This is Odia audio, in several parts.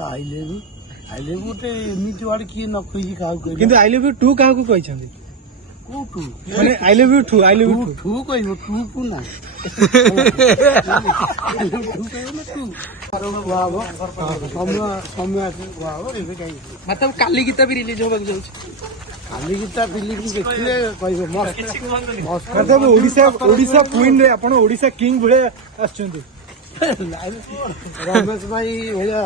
ଆଇଲେ ଗୋଟେ ଏମିତି ୱାର୍ଡ କିଏ ନ କହିଛି କାହାକୁ କହିଲେ। କିନ୍ତୁ ଆଇ ଲଭ୍ ୟୁ ଟୁ କାହାକୁ କହିଛନ୍ତି? କୋଉଠୁ ମାନେ I love you too I love you too too କହିବ ଟୁ କୁ ନା ସମୟ ଆସି ଏବେ କାହିଁକି मतलब काली गीता भी रिलीज होगा जाଉଛି କାଲି ଗୀତା ଫିଲ୍ମ ଦେଖିଲେ କହିବେ ଓଡିଶା କୁଇନ ରେ ଆପଣ ଓଡିଶା କିଙ୍ଗ ଭଳିଆ ଆସିଛନ୍ତି। ରମେଶ ଭାଇ ଭଳିଆ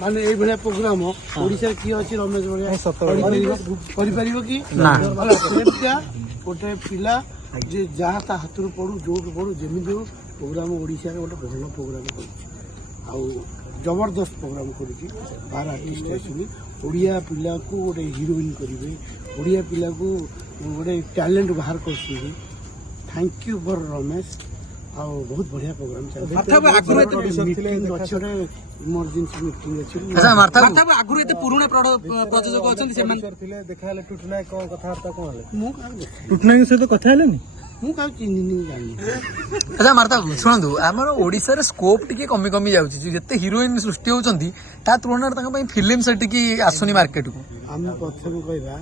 ମାନେ ଏଇଭଳିଆ ପ୍ରୋଗ୍ରାମ ଓଡିଶାରେ କିଏ ଅଛି ରମେଶ ଭଳିଆ କରିପାରିବ କି? ସେଟା ଗୋଟେ ପିଲା ଯେ ଯାହା ତା ହାତରୁ ପଡୁ ଯୋଉଠୁ ପଡୁ ଯେମିତି ହଉ ପ୍ରୋଗ୍ରାମ ଓଡିଶାରେ ଗୋଟେ ଭଲ ପ୍ରୋଗ୍ରାମ କରୁଛି ଆଉ ଜବରଦସ୍ତ ପ୍ରୋଗ୍ରାମ କରୁଛି। ବାହାର ଆର୍ଟିଷ୍ଟ ଆସିବି ଓଡ଼ିଆ ପିଲାକୁ ଗୋଟେ ହିରୋଇନ୍ କରିବେ, ଓଡ଼ିଆ ପିଲାକୁ ଗୋଟେ ଟ୍ୟାଲେଣ୍ଟ ବାହାର କରୁଛନ୍ତି। Thank you for Ramesh. ଆଉ ବହୁତ ବଢିଆ ପ୍ରୋଗ୍ରାମ ଚାଲିଛି। ଇମର୍ଜେନ୍ସି ମିଟିଂ ଅଛି। ଆଗରୁ ଏତେ ପୁରୁଣା ପ୍ରଯୋଜକ ଅଛନ୍ତି ସେମାନେ ଦେଖାହେଲେ ଟୁଟୁନାଇ କଣ କଥାବାର୍ତ୍ତା କଣ ହେଲେ? ମୁଁ କାହାକୁ ଟୁଟୁନାଇଙ୍କ ସହିତ କଥା ହେଲେନି? ମୁଁ କାହାକୁ ଚିହ୍ନିନି ଜାଣିନି। ଆଚ୍ଛା ମାର୍ତା ଶୁଣନ୍ତୁ, ଆମର ଓଡିଶାରେ ସ୍କୋପ ଟିକେ କମି କମି ଯାଉଛି। ଯେତେ ହିରୋଇନ ସୃଷ୍ଟି ହଉଛନ୍ତି ତା ତୁଳନାରେ ତାଙ୍କ ପାଇଁ ଫିଲ୍ମ ସେଠିକି ଆସୁନି ମାର୍କେଟକୁ। ଆମେ ପ୍ରଥମେ କହିବା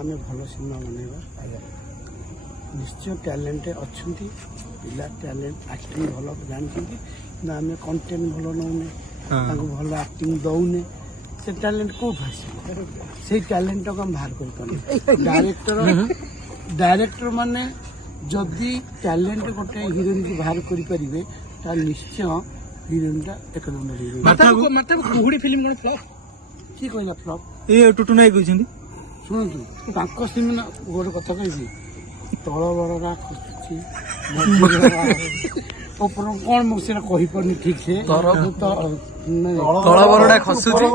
ଆମେ ଭଲ ସିନେମା ବନେଇବା। ନିଶ୍ଚୟ ଟ୍ୟାଲେଣ୍ଟ ଅଛନ୍ତି ପିଲା, ଟ୍ୟାଲେଣ୍ଟ ଆକ୍ଟିଂ ଭଲ ଜାଣିଛନ୍ତି, କିନ୍ତୁ ଆମେ କଣ୍ଟେଣ୍ଟ ଭଲ ନଉନେ, ତାଙ୍କୁ ଭଲ ଆକ୍ଟିଂ ଦଉନେ। ସେ ଟ୍ୟାଲେଣ୍ଟ କୋଉଠୁ ଆସିବ? ସେଇ ଟ୍ୟାଲେଣ୍ଟଟାକୁ ଆମେ ବାହାର କରିପାରୁନେ। ଡାଇରେକ୍ଟର ମାନେ ଯଦି ଟ୍ୟାଲେଣ୍ଟ ଗୋଟେ ହିରୋଇନକୁ ବାହାର କରିପାରିବେ ତାହେଲେ ନିଶ୍ଚୟ ହିରୋଇନଟା ଏକ ନମ୍ବର ହିରୋଇନ। କୁହୁଡି ଫିଲ୍ମ କଣ ଫ୍ଲପ୍? କିଏ କହିଲା ଫ୍ଲପ୍? ଏ ଟୁଟୁନାଇ କହିଛନ୍ତି। ଶୁଣନ୍ତୁ ତାଙ୍କ ସିନେମା ଗୋଟେ କଥା କହିବି, ତଳ ବରରା ଖସୁଛି ଉପର କଣ ମୁଁ ସେଟା କହିପାରୁନି ଠିକ ସେ। ତଳ ବରଡା ଖସୁଛି,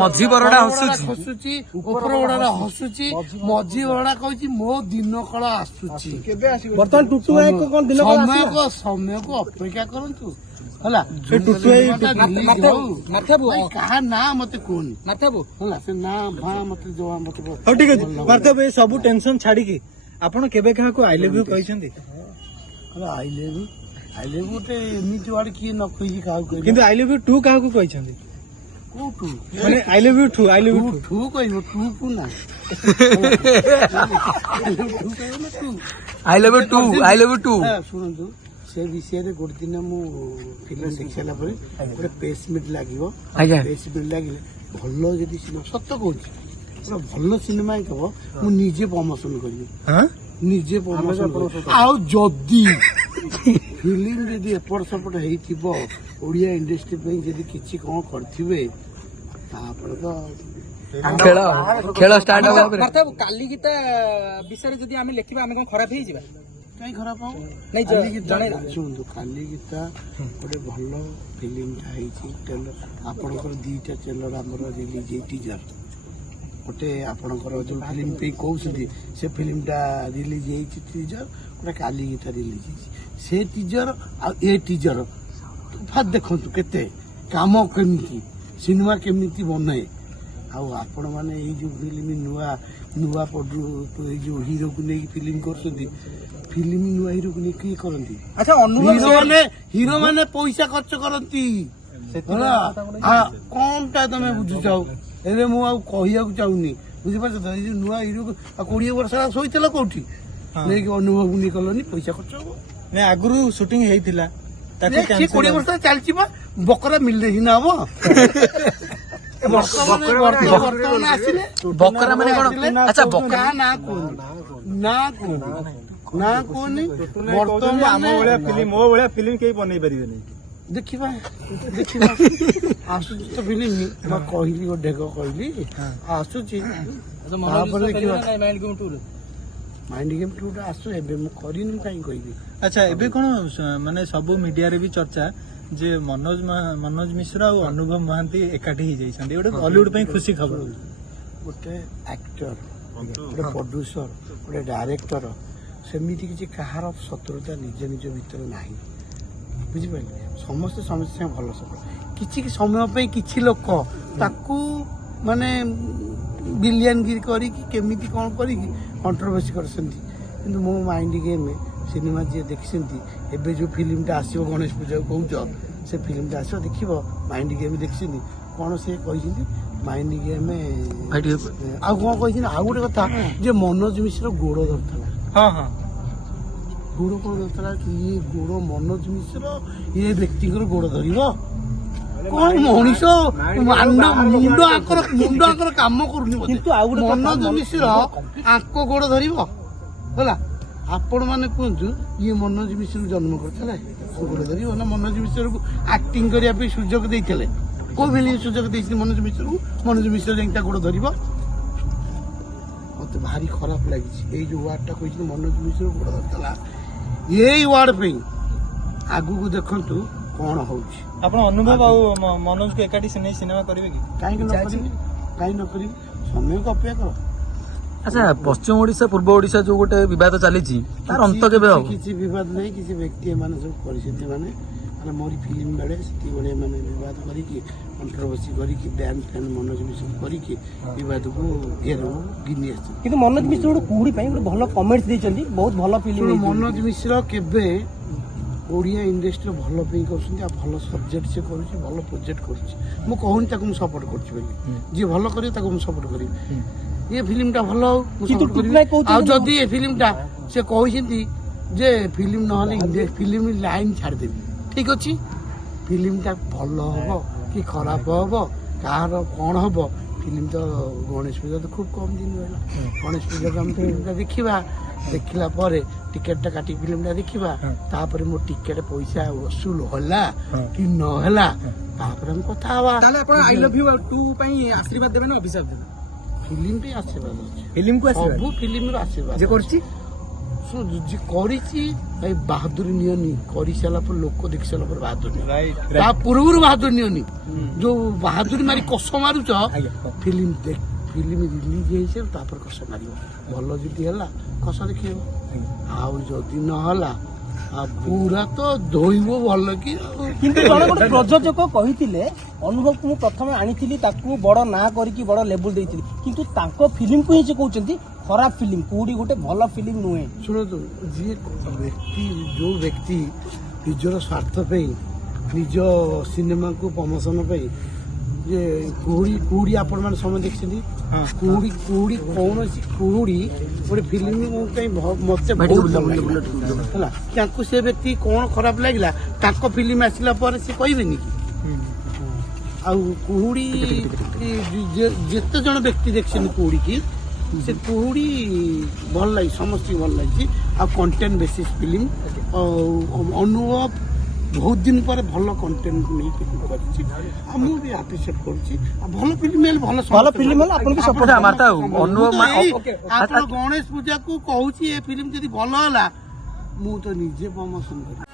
ମଝି ବରଡା ଖସୁଛି, ଉପର ବରଡା ହସୁଛି, ମଝି ବରଡା କହୁଛି ମୋ ଦିନ କାଳ ଆସୁଛି। ବର୍ତ୍ତମାନ ଟୁଟୁନାଇଙ୍କ କଣ ଦିନ ସମୟକୁ ଅପେକ୍ଷା କରନ୍ତୁ ହେଲା। କାହା ନାଁ ମତେ କୁହନି ହେଲା, ସେ ନାଁ ଭାଁ ମତେ ଜମା ମତେ। ହଉ ଠିକ ଅଛି ମାର୍ତା ଭାଇ, ସବୁ ଟେନସନ ଛାଡିକି ଆପଣ କେବେ କାହାକୁ ଆଇ ଲଭ୍ ୟୁ କହିଛନ୍ତି? ଆଇଲେ ଗୋଟେ ଏମିତି ୱାର୍ଡ କିଏ ନ କହିଛି କାହାକୁ କହିଲେ। କିନ୍ତୁ ଆଇ ଲଭ୍ ୟୁ ଟୁ କାହାକୁ କହିଛନ୍ତି? କୋଉଠୁ ମାନେ I love you too I love you too too କହିବ ଟୁ କୁ ନା ଶୁଣନ୍ତୁ ସେ ବିଷୟରେ ଗୋଟେ ଦିନ ମୁଁ ଫିଲ୍ମ ଦେଖି ସାରିଲା ପରେ ଗୋଟେ ପ୍ରେସ୍ ମିଟ୍ ଲାଗିବ। ପ୍ରେସ୍ ମିଟ୍ ଲାଗିଲେ ଭଲ ଯଦି ସିନେମା, ସତ କହୁଛି ଭଲ ସିନେମା ହେଇଥିବ ମୁଁ ନିଜେ ପ୍ରମୋସନ କରିବି, ନିଜେ ପ୍ରମୋସନ କରିବି। ଆଉ ଯଦି ଫିଲ୍ମ ଯଦି ଏପଟ ସେପଟ ହେଇଥିବ, ଓଡିଆ ଇଣ୍ଡଷ୍ଟ୍ରି ପାଇଁ ଯଦି କିଛି କଣ କରିଥିବେ ତାପରେ ତ ଖେଳ ଷ୍ଟାର୍ଟ ହବ। କାଲି ଗୀତା ବିଷୟରେ ଯଦି ଆମେ ଲେଖିବା ଆମେ କଣ ଖରାପ ହେଇଯିବା? କାହିଁ ଖରାପ ହବ? ଶୁଣନ୍ତୁ କାଲି ଗୀତା ଗୋଟେ ଭଲ ଫିଲ୍ମଟା ହେଇଛି। ଟ୍ରେଲର ଆପଣଙ୍କର 2ଟା ଟ୍ରେଲର ଆମର ରିଲିଜ ହେଇ ଟିଜର। ଗୋଟେ ଆପଣଙ୍କର ଯୋଉ ଫିଲ୍ମ ପାଇଁ କହୁଛନ୍ତି ସେ ଫିଲ୍ମଟା ରିଲିଜ ହେଇଛି ଟିଜର, ଗୋଟେ କାଲି ଗୀତା ରିଲିଜ ହେଇଛି। ସେ ଟିଜର ଆଉ ଏ ଟିଜର ଫାଷ୍ଟ ଦେଖନ୍ତୁ କେତେ କାମ, କେମିତି ସିନେମା କେମିତି ବନାଏ। ଆଉ ଆପଣ ମାନେ ଏଇ ଯୋଉ ଫିଲ୍ମ ନୂଆ ଏଇ ଯୋଉ ହିରୋକୁ ନେଇକି ଫିଲ୍ମ କରୁଛନ୍ତି, ଫିଲ୍ମ ନୂଆ ହିରୋକୁ ନେଇ କିଏ କରନ୍ତି? ହିରୋ ମାନେ ପଇସା ଖର୍ଚ୍ଚ କରନ୍ତି ହେଲା। କଣଟା ତମେ ବୁଝୁଛ? ଏବେ ମୁଁ ଆଉ କହିବାକୁ ଚାହୁଁନି, ବୁଝିପାରୁଛ ତ? ଏଇ ଯୋଉ ନୂଆ ହିରୋକୁ ଆଉ 20 ବର୍ଷ ଶୋଇଥିଲ କୋଉଠି ନେଇକି ଅନୁଭବ ନେଇ କଲନି, ପଇସା ଖର୍ଚ୍ଚ ହବ। ଆଗରୁ ସୁଟିଂ ହେଇଥିଲା, 20 ବର୍ଷ ଚାଲିଛି ବା, ବକରା ମିଳିଲେ ସିନା ହବ। ବର୍ତ୍ତମାନ ଆସିଲେ ବକରା ମାନେ କଣ? ଆଚ୍ଛା ବକରା ନା କୁହନି ବର୍ତ୍ତମାନ ମୋ ଭଳିଆ ଫିଲ୍ମ କେହି ବନେଇ ପାରିବେନି। ଦେଖିବା ଆସୁଛି ତ ଫିଲ୍ମ। କହିଲି ଗୋଟେ ଢେଗ କହିଲି ଆସୁଛି, ତାପରେ ଦେଖିବା। ମାଇଣ୍ଡ ଗେମ୍ ଟୁଟା ଆସୁ, ଏବେ ମୁଁ କରିନି କାହିଁ କହିବି। ଆଚ୍ଛା ଏବେ କଣ ମାନେ ସବୁ ମିଡିଆରେ ବି ଚର୍ଚ୍ଚା ଯେ ମନୋଜ ମିଶ୍ର ଆଉ ଅନୁଭବ ମହାନ୍ତି ଏକାଠି ହେଇଯାଇଛନ୍ତି, ଗୋଟେ ବଲିଉଡ ପାଇଁ ଖୁସି ଖବର। ଗୋଟେ ଆକ୍ଟର, ଗୋଟେ ପ୍ରଡ୍ୟୁସର, ଗୋଟେ ଡାଇରେକ୍ଟର, ସେମିତି କିଛି କାହାର ଶତ୍ରୁତା ନିଜ ଭିତରେ ନାହିଁ, ବୁଝିପାରିଲେ? ସମସ୍ତେ ସମସ୍ତଙ୍କ ଭଲ ସମ୍ପର୍କ। କିଛି ସମୟ ପାଇଁ କିଛି ଲୋକ ତାକୁ ମାନେ ବିଲିଆନଗିରି କରିକି କେମିତି କଣ କରିକି କଣ୍ଟ୍ରୋଭର୍ସି କରିଛନ୍ତି। କିନ୍ତୁ ମୋ ମାଇଣ୍ଡ ଗେମ୍ ସିନେମା ଯିଏ ଦେଖିଛନ୍ତି, ଏବେ ଯୋଉ ଫିଲ୍ମଟା ଆସିବ ଗଣେଶ ପୂଜାକୁ କହୁଛ, ସେ ଫିଲ୍ମଟା ଆସିବ ଦେଖିବ। ମାଇଣ୍ଡ ଗେମ୍ ଦେଖିଛନ୍ତି କ'ଣ ସେ କହିଛନ୍ତି? ମାଇଣ୍ଡ ଗେମ୍ ଭାଇ ଟିକେ ଆଉ କ'ଣ କହିଛନ୍ତି? ଆଉ ଗୋଟେ କଥା ଯେ ମନୋଜ ମିଶ୍ର ଗୋଡ଼ ଧରିଥିଲା। ହଁ ହଁ ଗୋଡ଼ କ'ଣ ଧରିଥିଲା? ଇଏ ଗୋଡ଼ ମନୋଜ ମିଶ୍ର ଏ ବ୍ୟକ୍ତିଙ୍କର ଗୋଡ଼ ଧରିବ? କ'ଣ ମଣିଷ ମୁଣ୍ଡ ଆଙ୍କର କାମ କରୁନି ବୋଧେ। କିନ୍ତୁ ଆଉ ଗୋଟେ ମନୋଜ ମିଶ୍ର ଆଙ୍କ ଗୋଡ଼ ଧରିବ ହେଲା। ଆପଣ ମାନେ କୁହନ୍ତୁ ଇଏ ମନୋଜ ମିଶ୍ରକୁ ଜନ୍ମ କରିଥିଲେ ଗୋଡ଼ ଧରିବ ନା ମନୋଜ ମିଶ୍ରକୁ ଆକ୍ଟିଂ କରିବା ପାଇଁ ସୁଯୋଗ ଦେଇଥିଲେ? କୋଉ ଭଳି ସୁଯୋଗ ଦେଇଥିଲେ ମନୋଜ ମିଶ୍ରକୁ? ମନୋଜ ମିଶ୍ର ଯାଇକି ତା ଗୋଡ଼ ଧରିବ? ମତେ ଭାରି ଖରାପ ଲାଗିଛି ଏଇ ଯୋଉ ୱାର୍ଡଟା କହିଛି ମନୋଜ ମିଶ୍ର ଗୋଡ଼ ଧରିଥିଲା। ଏଇ ୱାର୍ଡ ପାଇଁ ଆଗକୁ ଦେଖନ୍ତୁ କ'ଣ ହଉଛି। ଆପଣ ଅନୁଭବ ଆଉ ମନୋଜକୁ ଏକାଠି ନେଇ ସିନେମା କରିବେ କି? କାହିଁକି ନ କରିବି? କାହିଁକି ନ କରିବି? ସମୟକୁ ଅପେକ୍ଷା କର। ଆଚ୍ଛା ପଶ୍ଚିମ ଓଡିଶା ପୂର୍ବ ଓଡିଶା ଯୋଉ ଗୋଟେ ବିବାଦ ଚାଲିଛି ତାର ଅନ୍ତ କେବେ ହବ? କିଛି ବିବାଦ ନାହିଁ। କିଛି ବ୍ୟକ୍ତି ଏମାନେ ସବୁ କରିଛନ୍ତି ମାନେ ମୋରି ଫିଲ୍ମ ବେଳେ ସେତିକିବେଳେ ଏମାନେ ବିବାଦ କରିକି କଣ୍ଟ୍ରୋଭର୍ସି କରିକି ବ୍ୟାନ୍ ଫ୍ୟାନ୍ ମନୋଜ ମିଶ୍ର କରିକି ବିବାଦକୁ ଗିନି ଆସିଛନ୍ତି। କିନ୍ତୁ ମନୋଜ ମିଶ୍ର ଗୋଟେ କୁହୁଡ଼ି ପାଇଁ ଗୋଟେ ଭଲ କମେଣ୍ଟ ଦେଇଛନ୍ତି, ବହୁତ ଭଲ ଫିଲ୍ମ। ମନୋଜ ମିଶ୍ର କେବେ ଓଡ଼ିଆ ଇଣ୍ଡଷ୍ଟ୍ରିର ଭଲ ପାଇଁ କରୁଛନ୍ତି। ଆଉ ଭଲ ସବଜେକ୍ଟ ସେ କରୁଛି, ଭଲ ପ୍ରୋଜେକ୍ଟ କରୁଛି। ମୁଁ କହୁନି ତାକୁ ମୁଁ ସପୋର୍ଟ କରୁଛି ବୋଲି। ଯିଏ ଭଲ କରିବ ତାକୁ ମୁଁ ସପୋର୍ଟ କରିବି। ଏ ଫିଲ୍ମଟା ଭଲ ହଉ ମୁଁ ସପୋର୍ଟ କରିବି। ଆଉ ଯଦି ଏ ଫିଲ୍ମଟା ସେ କହିଛନ୍ତି ଯେ ଫିଲ୍ମ ନହେଲେ ଫିଲ୍ମ ଲାଇନ୍ ଛାଡ଼ିଦେବି, ଠିକ୍ ଅଛି। ଫିଲ୍ମଟା ଭଲ ହବ କି ଖରାପ ହବ କାହାର କ'ଣ ହବ? ଫିଲ୍ମ ତ ଗଣେଶ ପୂଜା ତ ଖୁବ୍ କମ୍ ଦିନ ରହିଲା। ଗଣେଶ ପୂଜାକୁ ଆମେ ଫିଲ୍ମଟା ଦେଖିବା। ଦେଖିଲା ପରେ ଟିକେଟଟା କାଟିକି ଫିଲ୍ମଟା ଦେଖିବା। ତାପରେ ମୋ ଟିକେଟ ପଇସା ଅସୁଲ ହେଲା କି ନ ହେଲା ତାପରେ ଆମେ କଥା ହବା। ତାହେଲେ ଆପଣ ଆଇ ଲଭ୍ ୟୁ 2 ପାଇଁ ଆଶୀର୍ବାଦ ଦେବେ ନା ଅଭିଶାପ ଦେବେ? ଫିଲ୍ମଟି ଆଶୀର୍ବାଦ ଅଛି। ଫିଲ୍ମକୁ ସବୁ ଫିଲ୍ମର ଆଶୀର୍ବାଦ ଯେ କରୁଛି ଯିଏ କରିଛି ଭାଇ ବାହାଦୁରୀ ନିଅନି। କରିସାରିଲା ପରେ ଲୋକ ଦେଖି ସାରିଲା ପରେ ବାହାଦୁରୀ ନିଅ। ତା ପୂର୍ବରୁ ବାହାଦୁରୀ ନିଅନି। ଯୋଉ ବାହାଦୁରୀ ମାରି କଷ ମାରୁଛ ଫିଲ୍ମ ରିଲିଜ ହେଇଛି ତାପରେ କଷ ମାରିବ। ଭଲ ଯଦି ହେଲା କଷ ଦେଖେଇବ, ଆଉ ଯଦି ନହେଲା ପୁରା ତ ଧୋଇବ ଭଲ କି। କିନ୍ତୁ ଜଣେ ଗୋଟେ ପ୍ରଯୋଜକ କହିଥିଲେ ଅନୁଭବକୁ ମୁଁ ପ୍ରଥମେ ଆଣିଥିଲି ତାକୁ ବଡ ନାଁ କରିକି ବଡ ଲେବୁଲ ଦେଇଥିଲି, କିନ୍ତୁ ତାଙ୍କ ଫିଲ୍ମକୁ ହିଁ ସେ କହୁଛନ୍ତି ଖରାପ ଫିଲ୍ମ, କୋଉଠି ଗୋଟେ ଭଲ ଫିଲ୍ମ ନୁହେଁ। ଶୁଣନ୍ତୁ ଯିଏ ବ୍ୟକ୍ତି ଯୋଉ ବ୍ୟକ୍ତି ନିଜର ସ୍ୱାର୍ଥ ପାଇଁ ନିଜ ସିନେମାକୁ ପ୍ରମୋସନ ପାଇଁ ଯେ କୁହୁଡ଼ି ଆପଣମାନେ ସମୟ ଦେଖିଛନ୍ତି। କୁହୁଡ଼ି କୌଣସି କୁହୁଡ଼ି ଗୋଟେ ଫିଲ୍ମ ପାଇଁ ମତେ ବହୁତ ଭଲ ଲାଗିଲା ହେଲା। ତାଙ୍କୁ ସେ ବ୍ୟକ୍ତି କ'ଣ ଖରାପ ଲାଗିଲା ତାଙ୍କ ଫିଲ୍ମ ଆସିଲା ପରେ ସେ କହିବେନି କି? ଆଉ କୁହୁଡ଼ି ଯେତେ ଜଣ ବ୍ୟକ୍ତି ଦେଖିଛନ୍ତି କୁହୁଡ଼ିକି ସେ କୁହୁଡ଼ି ଭଲ ଲାଗି ସମସ୍ତଙ୍କୁ ଭଲ ଲାଗିଛି। ଆଉ କଣ୍ଟେଣ୍ଟ ବେସିସ୍ ଫିଲ୍ମ ଅନୁଭବ ବହୁତ ଦିନ ପରେ ଭଲ କଣ୍ଟେଣ୍ଟ ନେଇ ଫିଲ୍ମ କରିଛି। ଆଉ ମୁଁ ବି ଆପ୍ରିସିଏଟ୍ କରୁଛି। ଆଉ ଭଲ ଫିଲ୍ମ ହେଲେ ଭଲ ଫିଲ୍ମ ହେଲେ ଆପଣଙ୍କୁ ସପୋର୍ଟ ଆପଣ ଗଣେଶ ପୂଜାକୁ କହୁଛି ଏ ଫିଲ୍ମ ଯଦି ଭଲ ହେଲା ମୁଁ ତ ନିଜେ ପ୍ରମୋସନ କରିବି।